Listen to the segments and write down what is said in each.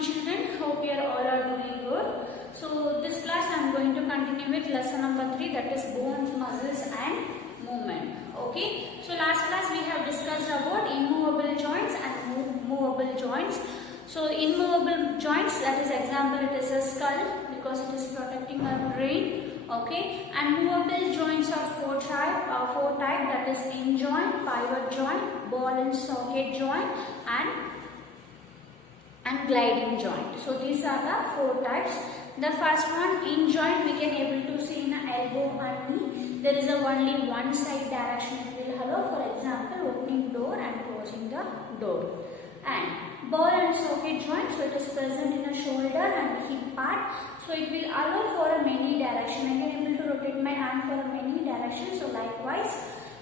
morning children, hope you are all are doing good. So this class I am going to continue with lesson number 3, that is bones, muscles and movement. Okay, so last class we have discussed about immovable joints and movable joints. So immovable joints, that is example it is a skull because it is protecting our brain. Okay, and movable joints are four type, that is hinge joint, pivot joint, ball and socket joint and gliding joint. So these are the four types. The first one, hinge joint, we can able to see in the elbow and knee. There is a only one side direction it will allow. For example, opening door and closing the door. And ball and socket joint, so it is present in the shoulder and hip part. So it will allow for a many direction. I can able to rotate my hand for a many direction. So likewise,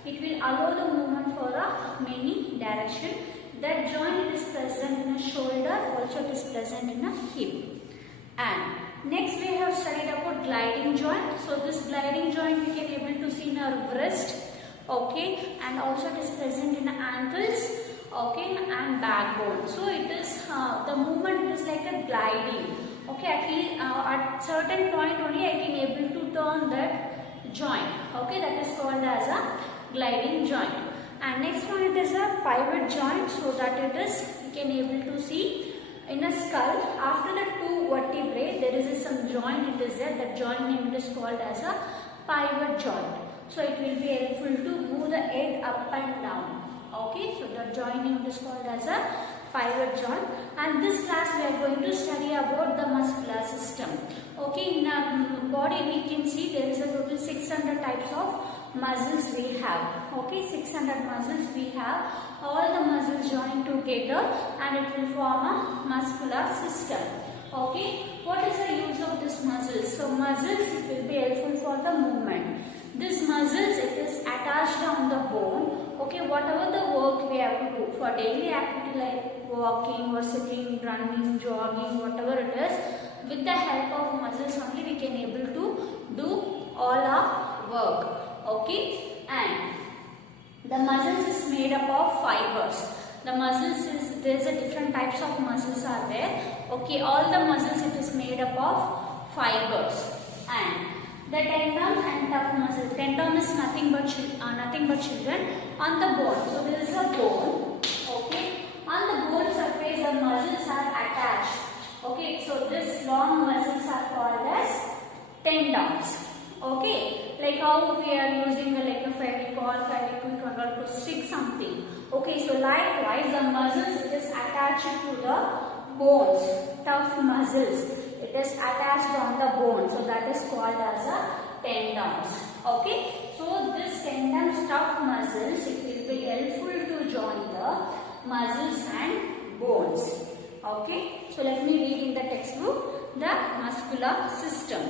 it will allow the movement for a many direction. That joint is present in a shoulder, also it is present in a hip. And next we have studied about gliding joint. So this gliding joint we can able to see in our wrist, okay, and also it is present in the ankles, okay, and backbone. So it is the movement is like a gliding. Okay, actually at certain point only I can able to turn that joint. Okay, that is called as a gliding joint. And next one, it is a pivot joint, so that it is, you can able to see in a skull, after the two vertebrae there is some joint, it is there, that joint name is called as a pivot joint. So it will be helpful to move the head up and down. Okay, so the joint name is called as a pivot joint. And this class we are going to study about the muscular system. Okay, in our body we can see there is a total 600 types of muscles we have. Okay, 600 muscles we have. All the muscles join together and it will form a muscular system. Okay, what is the use of this muscles? So muscles, it will be helpful for the movement. This muscles, it is attached on the bone. Okay, whatever the work we have to do for daily activity like walking or sitting, running, jogging, whatever it is, with the help of muscles only we can able to do all our work. Okay, and the muscles is made up of fibers. The muscles is, there is a different types of muscles are there. Okay, all the muscles it is made up of fibers. And the tendons and tough muscle. Tendon is nothing but children on the bone. So there is a bone. Okay, on the bone surface the muscles are attached. Okay, so this long muscles are called as tendons. Okay, like how we are using like a Fevicol, Fevikwik to stick something. Okay, so likewise the muscles it is attached to the bones, tough muscles. It is attached on the bone, so that is called as a tendons. Okay, so this tendons, tough muscles, it will be helpful to join the muscles and bones. Okay, so let me read in the textbook the muscular system.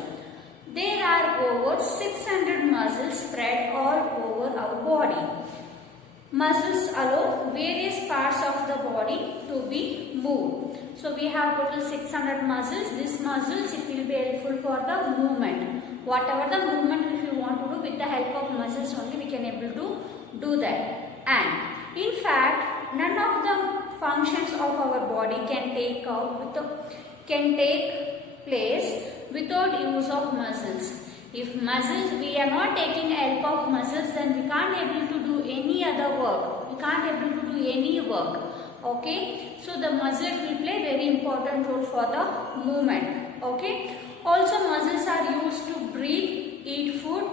There are over 600 muscles spread all over our body. Muscles allow various parts of the body to be moved. So we have total 600 muscles. These muscles it will be helpful for the movement. Whatever the movement if you want to do, with the help of muscles only we can able to do that. And in fact, none of the functions of our body can take place without use of muscles. If muscles, we are not taking help of muscles, then we can't able to do any other work. We can't able to do any work. Okay, so the muscle will play very important role for the movement. Okay, also muscles are used to breathe, eat food,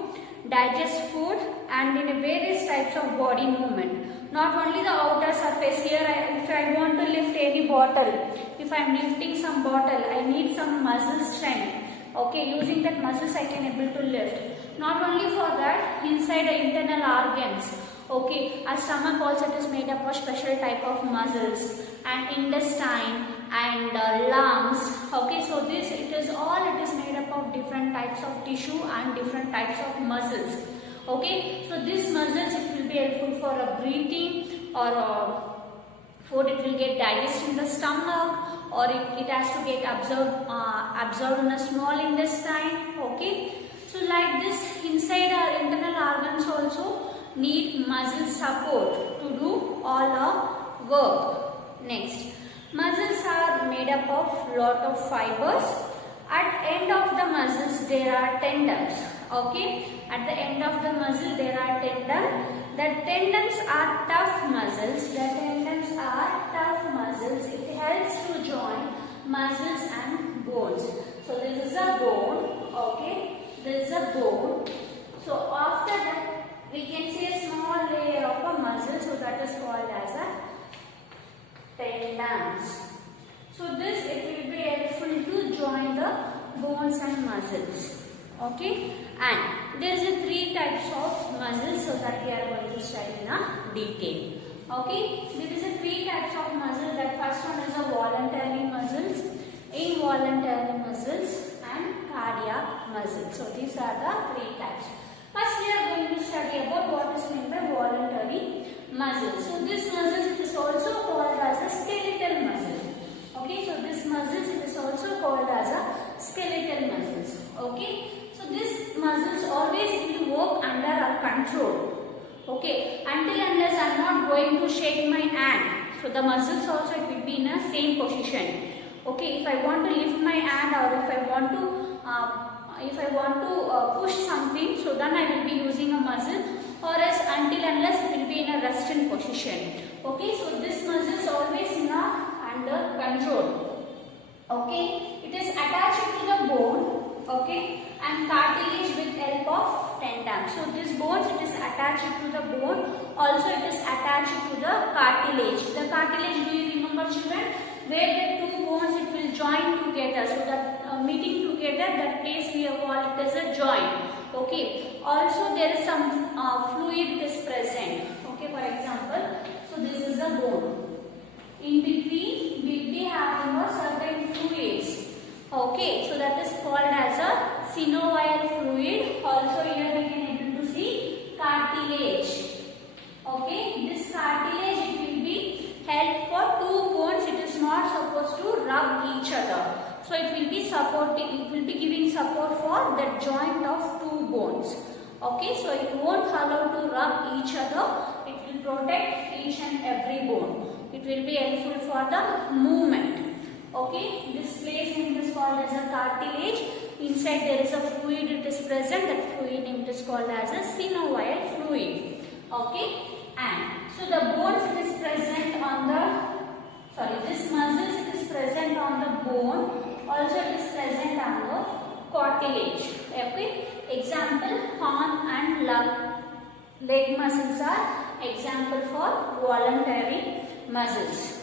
digest food, and in various types of body movement. Not only the outer surface. Here, if I want to lift any bottle, if I am lifting some bottle, I need some muscle strength. Okay, using that muscles I can able to lift. Not only for that, inside the internal organs. Okay, our stomach also it is made up of special type of muscles and intestine and lungs. Okay, so this it is made up of different types of tissue and different types of muscles. Okay, so these muscles it will be helpful for a breathing or food it will get digested in the stomach, or it has to get absorbed in a small intestine. Okay, so like this inside our internal organs also need muscle support to do all our work. Next, muscles are made made up of lot of fibers. At end of the muscles there are tendons. Okay, at the end of the muscle there are tendons. The tendons are tough muscles. The tendons are tough muscles. It helps to join muscles and bones. So this is a bone. Okay, this is a bone. So after that we can see a small layer of a muscle. So that is called as a tendons. So this it will be helpful to join the bones and muscles. Okay, and there is a 3 types of muscles, so that we are going to study in a detail. Okay, there is a 3 types of muscles. That first one is a voluntary muscles, involuntary muscles, and cardiac muscles. So these are the 3 types. First we are going to study about what is meant by voluntary muscles. So this muscles it is also called as a skeletal muscle. Okay, so this muscles it is also called as a skeletal muscles. Okay, so this muscles always will work under our control. Okay, until unless I am not going to shake my hand, so the muscles also it will be in a same position. Okay, if I want to lift my hand or if I want to push something, so then I will be using a muscle, or else until unless it will be in a resting position. Okay, so this muscle is always not under control. Okay, it is attached to the bone. Okay, and cartilage with help of tendon. So this bones it is attached to the bone. Also it is attached to the cartilage. The cartilage, do you remember children? Where the 2 bones it will join together. So that meeting together, that place we have called it as a joint. Okay. Also there is some fluid is present. Okay, for example, so this is the bone. In between we will be having a certain fluids. Okay, so that is called as a synovial fluid. Also here we can able to see cartilage. Okay, this cartilage it will be help for 2 bones. It is not supposed to rub each other. So it will be supporting. It will be giving support for the joint of 2 bones. Okay, so it won't allow to rub each other. It will protect each and every bone. It will be helpful for the movement. Okay, this place name is called as a cartilage. Inside there is a fluid it is present. That fluid name is called as a synovial fluid. Okay, and so the bones it is present on the, this muscles it is present on the bone. Also it is present on the cartilage. Okay, example arm and leg muscles are example for voluntary muscles.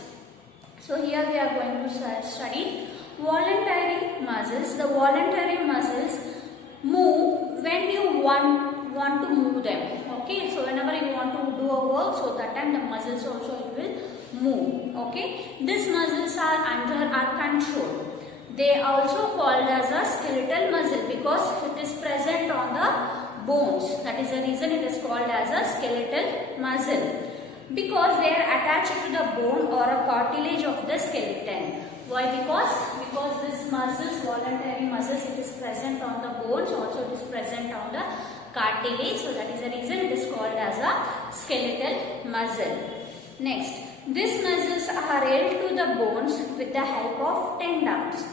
So here we are going to study voluntary muscles. The voluntary muscles move when you want to move them. Okay, so whenever you want to do a work, so that time the muscles also it will move. Okay, these muscles are under our control. They are also called as a skeletal muscle because it is present on the bones. That is the reason it is called as a skeletal muscle. Because they are attached to the bone or a cartilage of the skeleton. Why? Because this muscles, voluntary muscles, it is present on the bones, also it is present on the cartilage. So that is the reason it is called as a skeletal muscle. Next, these muscles are held to the bones with the help of tendons.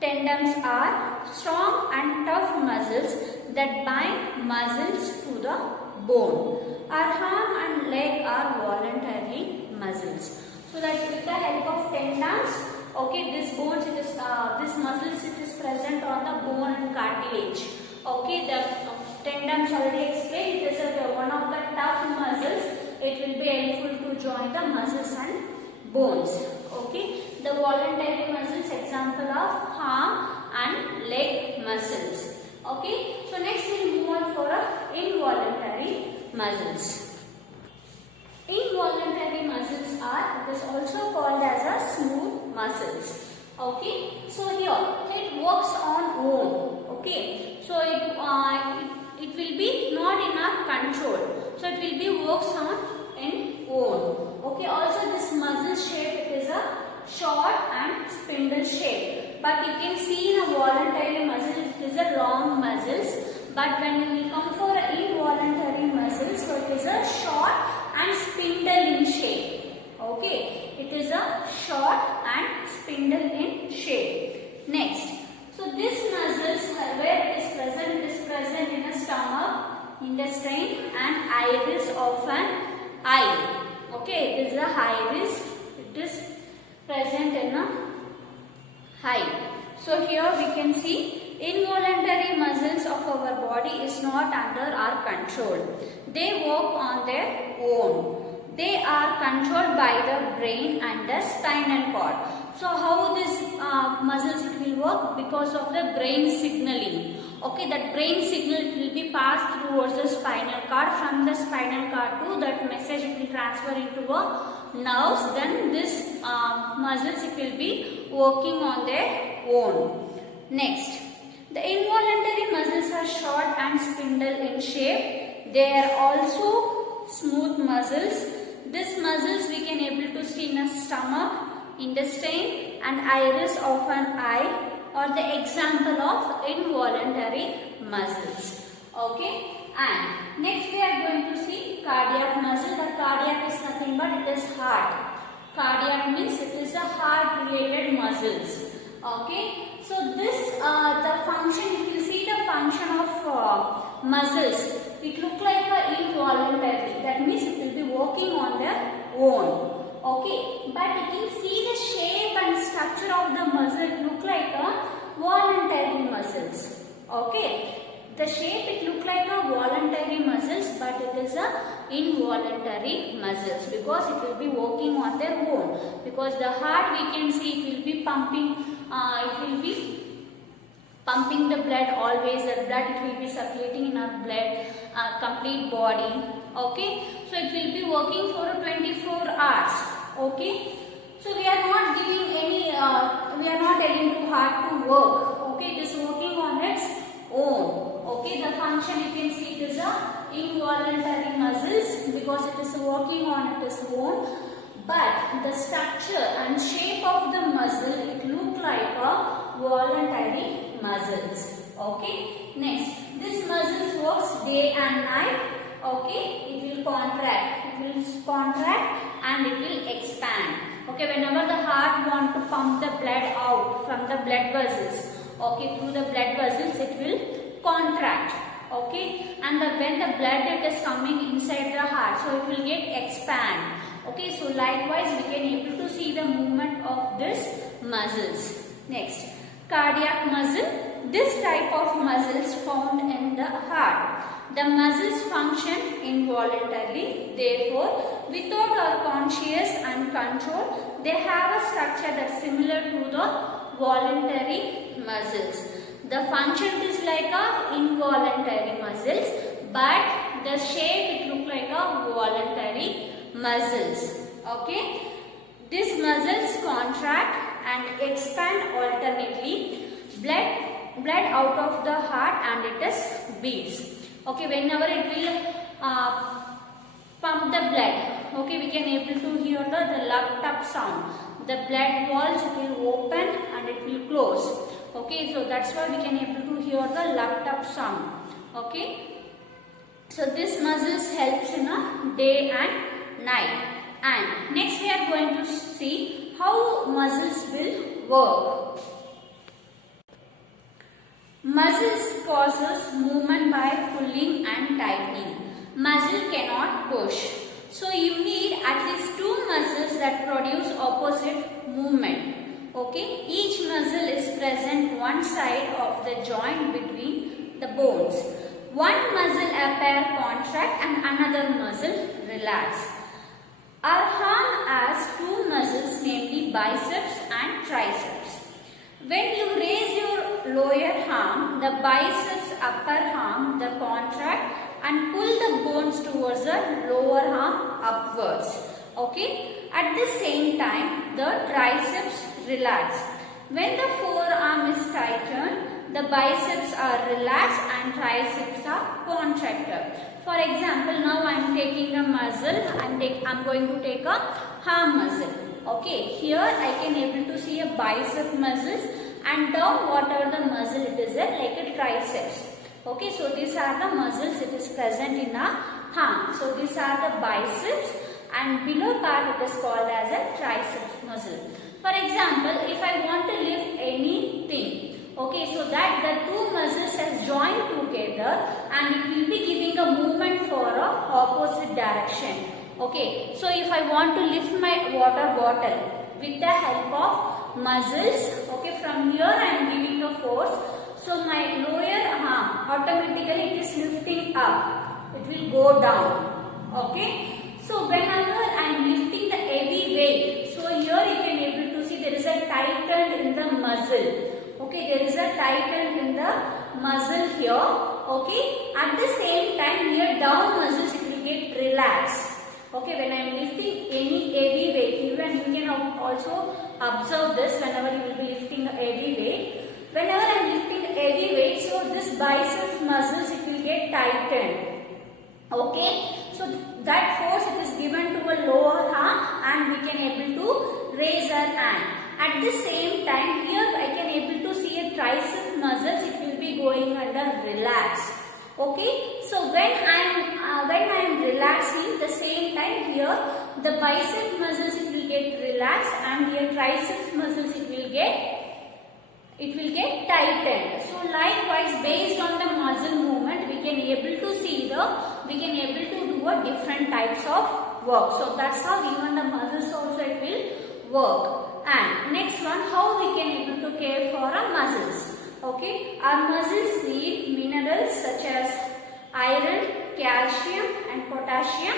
Tendons are strong and tough muscles that bind muscles to the bone. Our arm and leg are voluntary muscles. So that with the help of tendons, okay, this bones it is this muscles it is present on the bone and cartilage. Okay, the tendons already explained. It is one of the tough muscles. It will be helpful to join the muscles and bones. Okay, the voluntary muscles example of arm and leg muscles. Okay, so next we will move on for involuntary muscles. Involuntary muscles are, it is also called as a smooth muscles. Okay, so here it works on own. Okay, so it will be not in our control. So it will be works on in own. Okay, also this muscle shape it is a short and spindle shape. But you can see in a voluntary muscle it is a long muscles. But when you will come for involuntary muscles, so it is a short and spindle in shape. Okay, it is a short and spindle in shape. Next, so this muscles where it is present in a stomach, intestine and iris of an eye. Okay, it is the iris. It is present in a eye. So here we can see involuntary muscles of our body is not under our control. They work on their own. They are controlled by the brain and the spinal cord. So how this muscles it will work? Because of the brain signaling. Okay, that brain signal will be passed towards the spinal cord. From the spinal cord to that message it will transfer into a nerves. Then this muscles it will be working on their own. Next, the involuntary muscles are short and spindle in shape. They are also smooth muscles. These muscles we can able to see in a stomach, intestine and iris of an eye or the example of involuntary muscles. Okay, and next we are going to see cardiac muscle. The cardiac is nothing but it is heart. Cardiac means it is the heart related muscles. Okay, so this the function, if you see the function of muscles, it look like a involuntary. That means it will be working on their own. Okay, but you can see the shape and structure of the muscle. It look like a voluntary muscles. Okay, the shape it look like a voluntary muscles, but it is a involuntary muscles because it will be working on their own. Because the heart we can see it will be pumping. It will be pumping the blood always. The blood it will be circulating in our blood, complete body. Okay, so it will be working for 24 hours. Okay, so we are not giving any, we are not telling to heart to work. Okay, it is working on its own. Okay, the function you can see it is a involuntary muscles because it is working on its own. But the structure and shape of the muscle it look like a voluntary muscles. Okay, next, this muscles works day and night. Okay, it will contract. It will contract and it will expand. Okay, whenever the heart want to pump the blood out from the blood vessels, okay, through the blood vessels it will contract. Okay, and when the blood it is coming inside the heart, so it will get expand. Okay, so likewise we can able to see the movement of this muscles. Next, cardiac muscle. This type of muscles found in the heart. The muscles function involuntarily. Therefore, without our conscious and control, they have a structure that's similar to the voluntary muscles. The function is like a involuntary muscles, but the shape it look like a voluntary muscles. Okay, these muscles contract and expand alternately. Blood out of the heart and it is beats. Okay, whenever it will pump the blood, okay, we can able to hear the lug tap sound. The blood valves will open and it will close. Okay, so that's why we can able to hear the lug tap sound. Okay, so this muscles helps in a day and night. And next we are going to see how muscles will work. Muscles causes movement by pulling and tightening. Muscle cannot push. So you need at least two muscles that produce opposite movement. Okay, each muscle is present one side of the joint between the bones. One muscle appear contract and another muscle relax. Our arm has two muscles, namely biceps and triceps. When you raise your lower arm, the biceps upper arm the contract and pull the bones towards the lower arm upwards. Okay, at the same time the triceps relax. When the forearm is tightened, the biceps are relaxed and triceps are contracted. For example, now I am taking a muscle. I am going to take a arm muscle. Okay, here I can able to see a bicep muscles and down what are the muscle it is like a triceps. Okay, so these are the muscles it is present in our arm. So these are the biceps and below part it is called as a triceps muscle. For example, if I want to lift anything, okay, so that the two muscles has joined together and it will be giving a movement for a opposite direction. Okay, so if I want to lift my water bottle with the help of muscles, okay, from here I am giving a force, so my lower arm automatically it is lifting up, it will go down. Okay, so whenever I am lifting the heavy weight, so here you can able to see there is a tighten in the muscle. Okay, there is a tighten in the muscle here. Okay, at the same time here down muscles it will get relaxed. Okay, when I am lifting any heavy weight, even you can also observe this whenever you will be lifting a heavy weight. Whenever I am lifting a heavy weight, so this biceps muscles it will get tightened. Okay, so that force it is given to a lower arm and we can able to raise our hand. At the same time here I can able to see a tricep muscles it will be going under relaxed. Okay, so when I am relaxing, the same time here the bicep muscles it will get relaxed and here triceps muscles it will get tightened. So likewise based on the muscle movement we can able to do a different types of work. So that's how even the muscles also it will work. And next one, how we can able to care for our muscles. Okay, our muscles need minerals such as iron, calcium and potassium.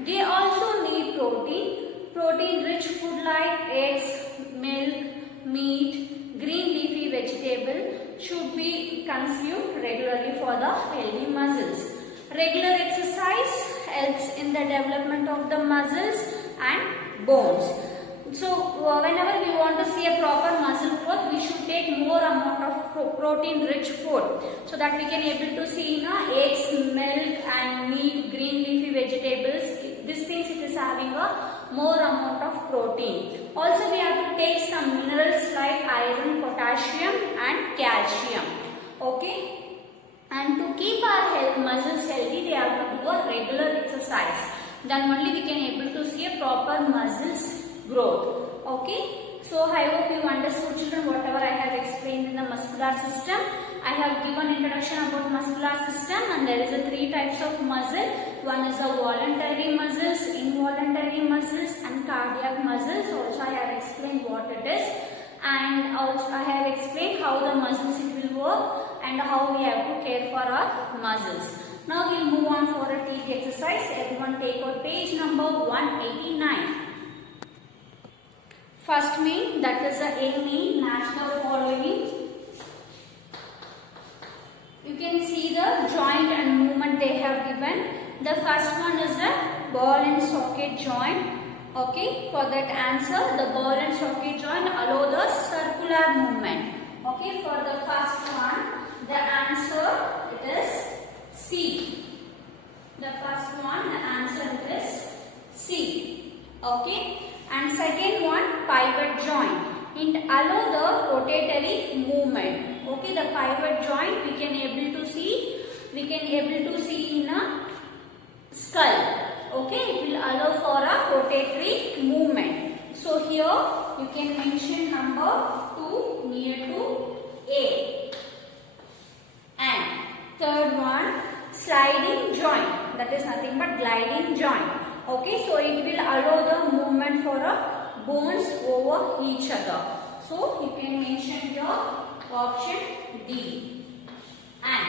They also need protein rich food like eggs, milk, meat, green leafy vegetable should be consumed regularly for the healthy muscles. Regular exercise helps in the development of the muscles and bones. So whenever we want to see a proper muscle growth, we should take more amount of protein rich food, so that we can able to see eggs, milk and meat, green leafy vegetables. These things it is having a more amount of protein. Also we have to take some minerals like iron, potassium and calcium. Okay, and to keep our muscles healthy, they have to do a regular exercise. Then only we can able to see a proper muscles growth. Okay, so I hope you understood children whatever I have explained in the muscular system. I have given introduction about muscular system and there is a three types of muscle. One is the voluntary muscles, involuntary muscles and cardiac muscles. Also I have explained what it is and also I have explained how the muscles it will work and how we have to care for our muscles. Now we will move on for a teeth exercise. Everyone take out page number 189. First main, that is the A match the following. You can see the joint and movement they have given. The first one is the ball and socket joint. Okay, for that answer, the ball and socket joint allow the circular movement. Okay, for the first one, the answer it is C. The first one, the answer is C. Okay. And second one, pivot joint. It allow the rotatory movement. Okay, the pivot joint we can able to see in a skull. Okay, it will allow for a rotatory movement. So here you can mention number 2 near to A. And third one, sliding joint. That is nothing but gliding joint. Okay, so it will allow the movement for bones over each other. So you can mention your option D. And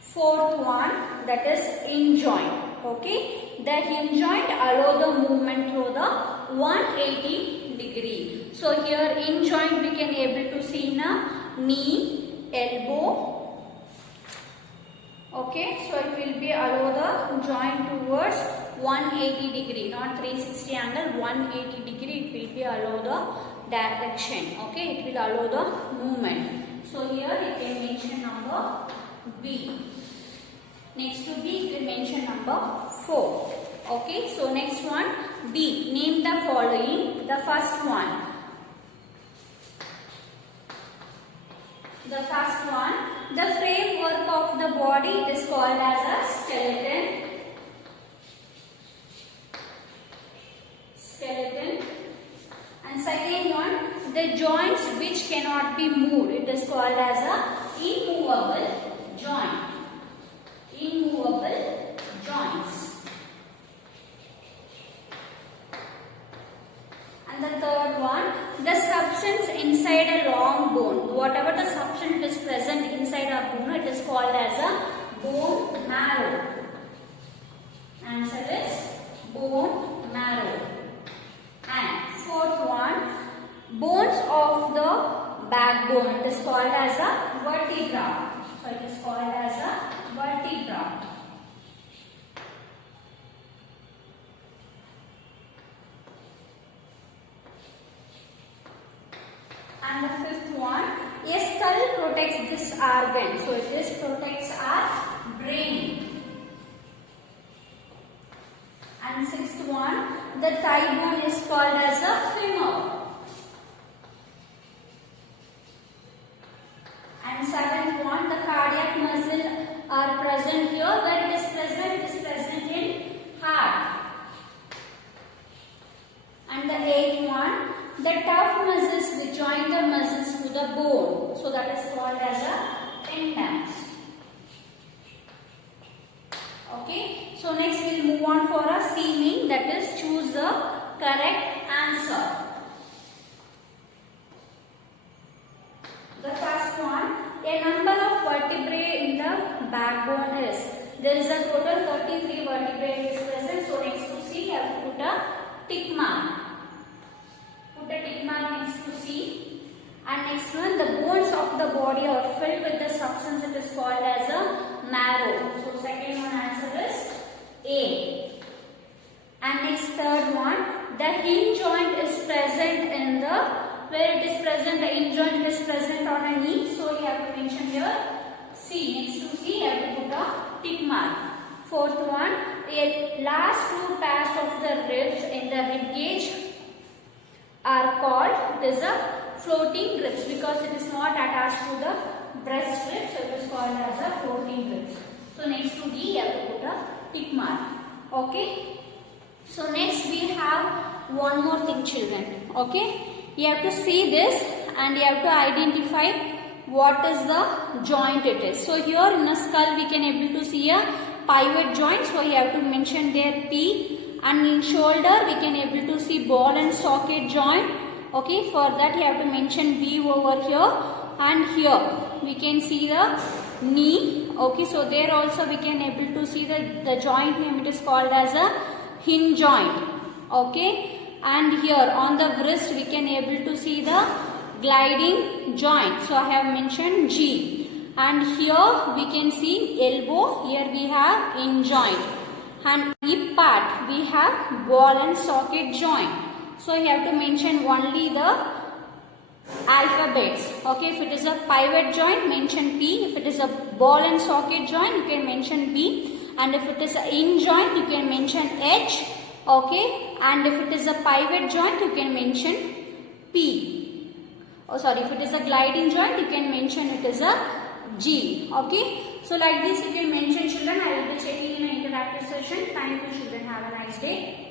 fourth one, that is hinge joint. Okay, the hinge joint allow the movement through the 180 degree. So here hinge joint we can able to see in a knee, elbow. Okay, so it will be allow the joint towards 180 degree, not 360 angle, 180 degree it will be allow the direction. Okay, it will allow the movement. So here you can mention number B. Next to B you can mention number 4. Okay, so next one D. Name the following. The first one. The first one, the framework of the body is called as a skeleton. which cannot be moved. It is called as a immovable joint. Immovable joints. And the third one, the substance inside a long bone. Whatever the substance is present inside a bone, it is called as a bone marrow. Answer is bone marrow. And fourth one, bones of the backbone. It is called as a vertebra. So it is called as a vertebra. And the fifth one, a skull protects this organ. So this protects our brain. And sixth one, the thigh bone is called as a femur. And seventh one, the cardiac muscle are present here. Where it is present in heart. And the eighth one, the tough muscles which join the muscles to the bone. So that is called as a tendons. Okay. So next we will move on for a seaming, that is choose the correct answer. The first one, a number of vertebrae in the backbone is. There is a total 33 vertebrae is present. So next to C, you have to put a tick mark. Put a tick mark next to C. And next one, the bones of the body are filled with the substance that is called as a marrow. So second one answer is A. And next third one, the hinge joint is present in the, where it is present, the hinge joint is present on a knee. So you have to mention here C. Next to C, you have to put a tick mark. Fourth one, the last two pairs of the ribs in the rib cage are called, it is a floating ribs because it is not attached to the breast rib. So it is called as a floating ribs. So next to D, you have to put a tick mark. Okay. So next we have one more thing, children. Okay. You have to see this and you have to identify what is the joint it is. So here in a skull we can able to see a pivot joint. So you have to mention there P. And in shoulder we can able to see ball and socket joint. Okay. For that you have to mention B over here. And here we can see the knee. Okay. So there also we can able to see the joint name. It is called as a hinge joint. Okay. And here on the wrist we can able to see the gliding joint. So I have mentioned G. And here we can see elbow. Here we have hinge joint. And hip part we have ball and socket joint. So you have to mention only the alphabets. Okay. If it is a pivot joint, mention P. If it is a ball and socket joint, you can mention B. And if it is a hinge joint, you can mention H. Okay. And if it is a pivot joint, you can mention P. Oh sorry, if it is a gliding joint, you can mention it is a G. Okay. So like this you can mention, children. I will be checking in an interactive session. Thank you, children. Have a nice day.